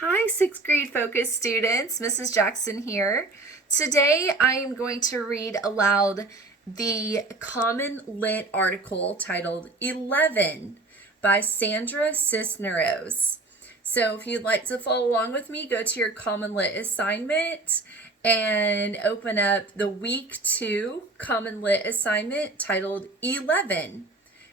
Hi, sixth grade focus students. Mrs. Jackson here. Today I am going to read aloud the CommonLit article titled 11 by Sandra Cisneros. So if you'd like to follow along with me, go to your CommonLit assignment and open up the week 2 CommonLit assignment titled 11.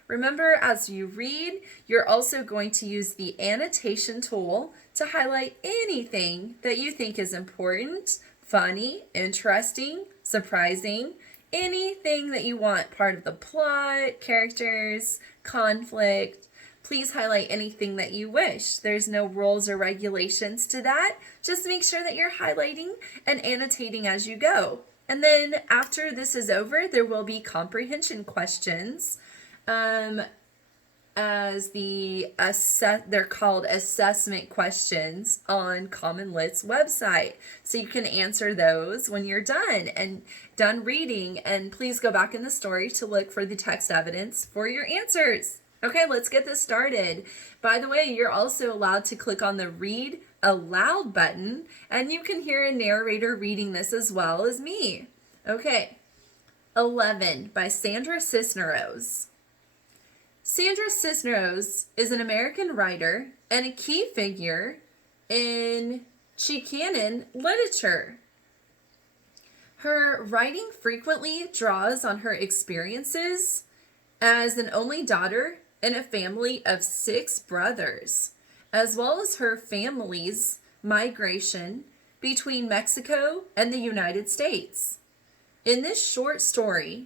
Remember, as you read, you're also going to use the annotation tool to highlight anything that you think is important, funny, interesting, surprising, anything that you want, part of the plot, characters, conflict. Please highlight anything that you wish. There's no rules or regulations to that. Just make sure that you're highlighting and annotating as you go. And then after this is over, there will be comprehension questions. As they're called assessment questions on CommonLit's website. So you can answer those when you're done reading, and please go back in the story to look for the text evidence for your answers. Okay, let's get this started. By the way, you're also allowed to click on the Read Aloud button, and you can hear a narrator reading this as well as me. Okay, 11 by Sandra Cisneros. Sandra Cisneros is an American writer and a key figure in Chicano literature. Her writing frequently draws on her experiences as an only daughter in a family of 6 brothers, as well as her family's migration between Mexico and the United States. In this short story,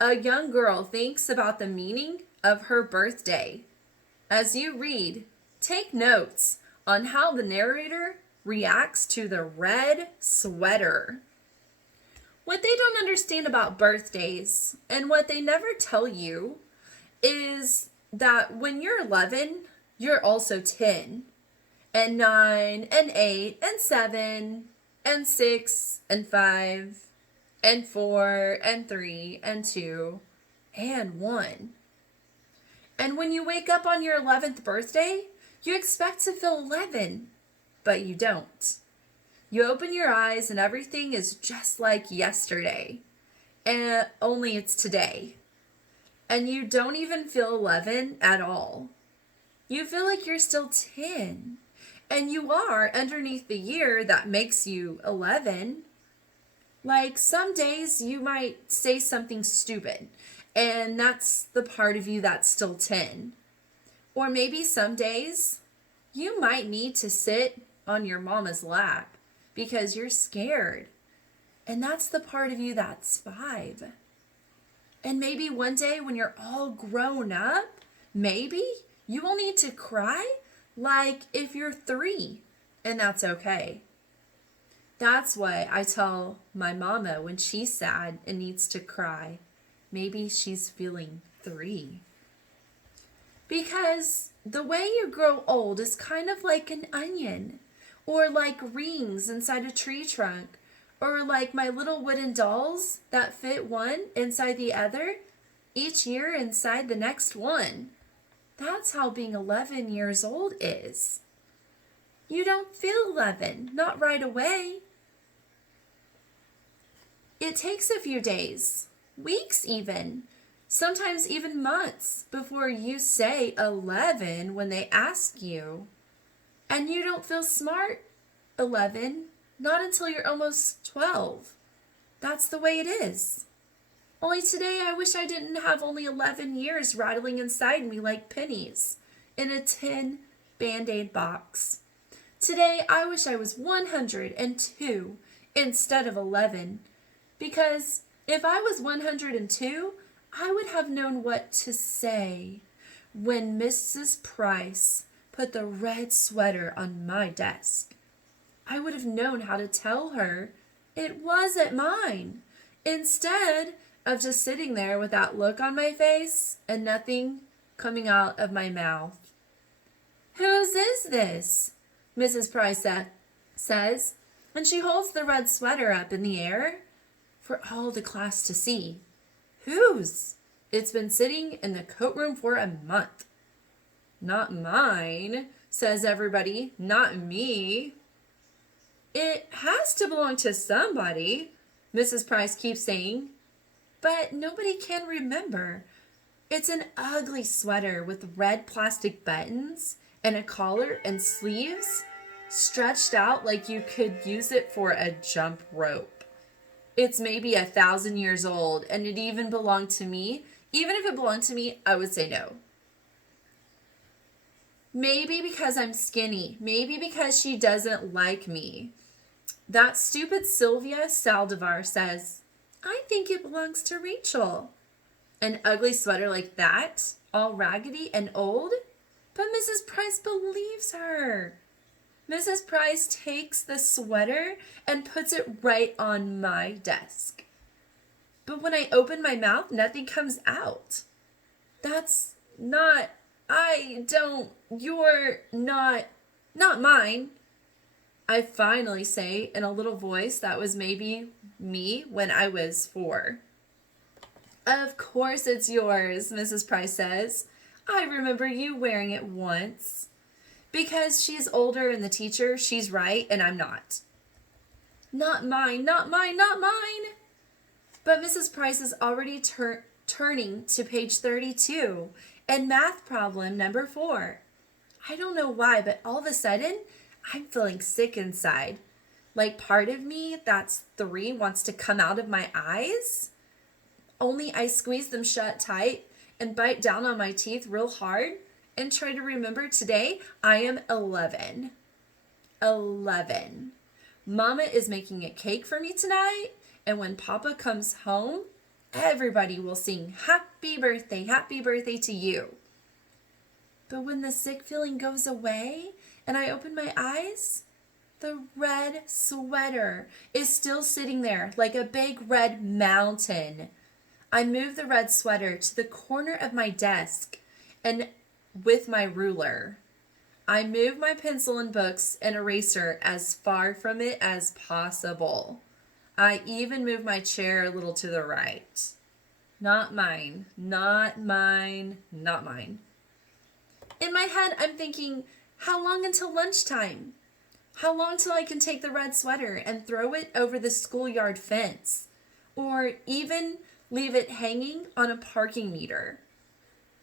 a young girl thinks about the meaning of her birthday. As you read, take notes on how the narrator reacts to the red sweater. What they don't understand about birthdays, and what they never tell you, is that when you're 11, you're also 10, and 9, and 8, and 7, and 6, and 5, and 4, and 3, and 2, and 1. And when you wake up on your 11th birthday, you expect to feel 11, but you don't. You open your eyes and everything is just like yesterday, and only it's today. And you don't even feel 11 at all. You feel like you're still 10, and you are underneath the year that makes you 11. Like some days you might say something stupid, and that's the part of you that's still 10. Or maybe some days you might need to sit on your mama's lap because you're scared. And that's the part of you that's 5. And maybe one day when you're all grown up, maybe you will need to cry like if you're 3. And that's okay. That's why I tell my mama when she's sad and needs to cry. Maybe she's feeling 3. Because the way you grow old is kind of like an onion, or like rings inside a tree trunk, or like my little wooden dolls that fit one inside the other, each year inside the next one. That's how being 11 years old is. You don't feel 11, not right away. It takes a few days, weeks even, sometimes even months before you say 11 when they ask you. And you don't feel smart 11, not until you're almost 12. That's the way it is. Only today I wish I didn't have only 11 years rattling inside me like pennies in a tin Band-Aid box. Today I wish I was 102 instead of 11. Because if I was 102, I would have known what to say when Mrs. Price put the red sweater on my desk. I would have known how to tell her it wasn't mine, instead of just sitting there with that look on my face and nothing coming out of my mouth. "Whose is this?" Mrs. Price says, and she holds the red sweater up in the air for all the class to see. "Whose? It's been sitting in the coat room for a month." "Not mine," says everybody. Not me. It has to belong to somebody, Mrs. Price keeps saying. But nobody can remember. It's an ugly sweater with red plastic buttons and a collar and sleeves stretched out like you could use it for a jump rope. It's maybe 1,000 years old, and it even belonged to me. Even if it belonged to me, I would say no. Maybe because I'm skinny. Maybe because she doesn't like me. That stupid Sylvia Saldivar says, I think it belongs to Rachel. An ugly sweater like that, all raggedy and old? But Mrs. Price believes her. Mrs. Price takes the sweater and puts it right on my desk. But when I open my mouth, nothing comes out. That's not, you're not mine. I finally say in a little voice that was maybe me when I was 4. Of course it's yours, Mrs. Price says. I remember you wearing it once. Because she's older and the teacher, she's right and I'm not. Not mine, not mine, not mine. But Mrs. Price is already turning to page 32 and math problem number 4. I don't know why, but all of a sudden, I'm feeling sick inside. Like part of me, that's 3, wants to come out of my eyes. Only I squeeze them shut tight and bite down on my teeth real hard and try to remember today I am 11. 11. Mama is making a cake for me tonight, and when Papa comes home, everybody will sing happy birthday to you. But when the sick feeling goes away and I open my eyes, the red sweater is still sitting there like a big red mountain. I move the red sweater to the corner of my desk and with my ruler. I move my pencil and books and eraser as far from it as possible. I even move my chair a little to the right. Not mine, not mine, not mine. In my head, I'm thinking, how long until lunchtime? How long till I can take the red sweater and throw it over the schoolyard fence? Or even leave it hanging on a parking meter?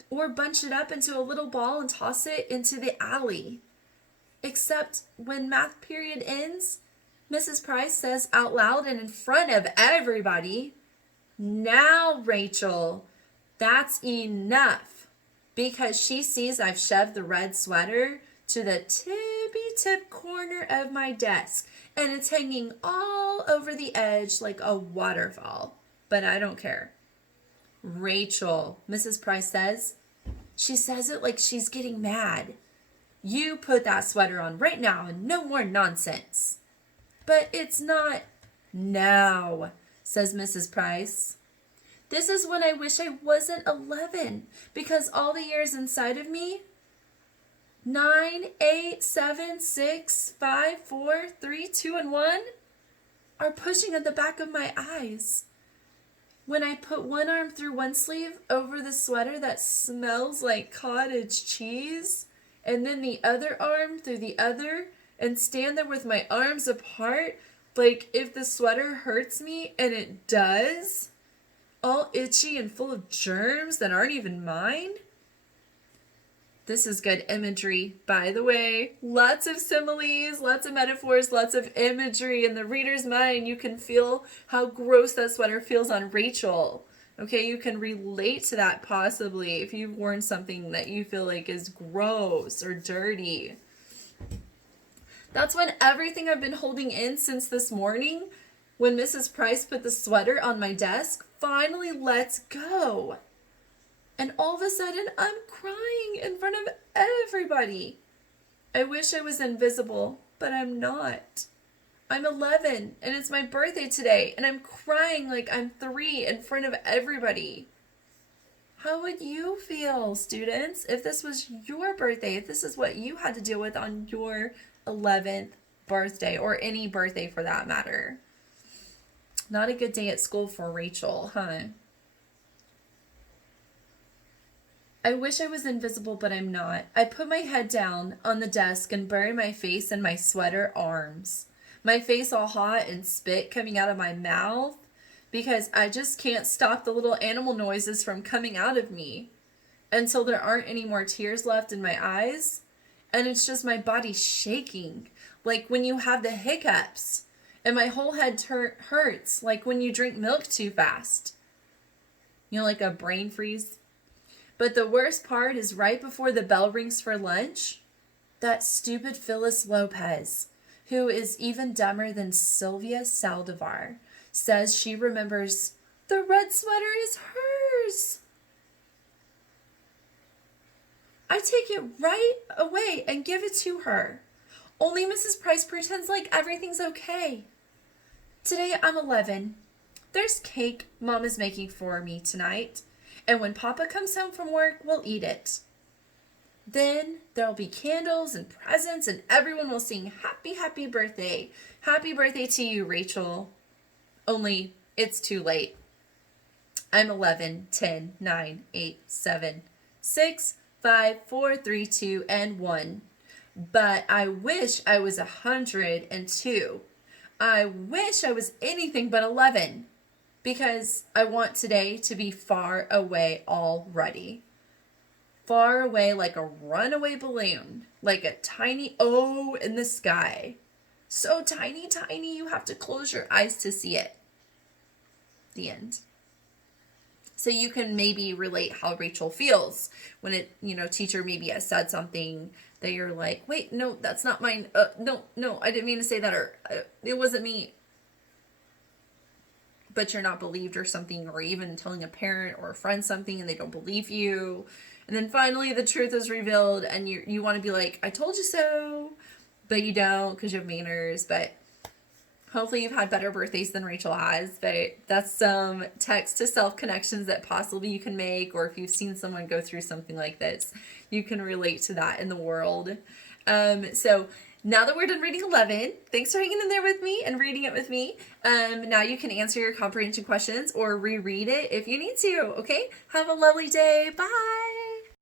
Or bunch it up into a little ball and toss it into the alley? Except when math period ends, Mrs. Price says out loud and in front of everybody, now, Rachel, that's enough. Because she sees I've shoved the red sweater to the tippy-tip corner of my desk, and it's hanging all over the edge like a waterfall. But I don't care. Rachel, Mrs. Price says. She says it like she's getting mad. You put that sweater on right now and no more nonsense. But it's not now, says Mrs. Price. This is when I wish I wasn't 11, because all the years inside of me, 9, 8, 7, 6, 5, 4, 3, 2, and 1, are pushing at the back of my eyes. When I put one arm through one sleeve over the sweater that smells like cottage cheese, and then the other arm through the other, and stand there with my arms apart, like if the sweater hurts me, and it does, all itchy and full of germs that aren't even mine. This is good imagery, by the way. Lots of similes, lots of metaphors, lots of imagery. In the reader's mind, you can feel how gross that sweater feels on Rachel. Okay, you can relate to that possibly if you've worn something that you feel like is gross or dirty. That's when everything I've been holding in since this morning, when Mrs. Price put the sweater on my desk, finally lets go. And all of a sudden, I'm crying in front of everybody. I wish I was invisible, but I'm not. I'm 11, and it's my birthday today, and I'm crying like I'm 3 in front of everybody. How would you feel, students, if this was your birthday, if this is what you had to deal with on your 11th birthday, or any birthday for that matter? Not a good day at school for Rachel, huh? I wish I was invisible, but I'm not. I put my head down on the desk and bury my face in my sweater arms. My face all hot and spit coming out of my mouth because I just can't stop the little animal noises from coming out of me until there aren't any more tears left in my eyes. And it's just my body shaking, like when you have the hiccups. And my whole head hurts, like when you drink milk too fast. You know, like a brain freeze. But the worst part is right before the bell rings for lunch, that stupid Phyllis Lopez, who is even dumber than Sylvia Saldivar, says she remembers the red sweater is hers. I take it right away and give it to her. Only Mrs. Price pretends like everything's okay. Today I'm 11. There's cake Mom is making for me tonight, and when Papa comes home from work, we'll eat it. Then there'll be candles and presents, and everyone will sing happy, happy birthday. Happy birthday to you, Rachel. Only it's too late. I'm 11, 10, 9, 8, 7, 6, 5, 4, 3, 2, and 1. But I wish I was 102. I wish I was anything but 11, because I want today to be far away already. Far away like a runaway balloon, like a tiny O in the sky. So tiny, tiny, you have to close your eyes to see it. The end. So you can maybe relate how Rachel feels when teacher maybe has said something that you're like, wait, no, that's not mine. No, I didn't mean to say that, or it wasn't me. But you're not believed or something, or even telling a parent or a friend something and they don't believe you. And then finally the truth is revealed and you want to be like, I told you so, but you don't because you have manners. But hopefully you've had better birthdays than Rachel has. But that's some text to self connections that possibly you can make, or if you've seen someone go through something like this, you can relate to that in the world. So now that we're done reading 11, thanks for hanging in there with me and reading it with me. Now you can answer your comprehension questions or reread it if you need to. Okay? Have a lovely day. Bye.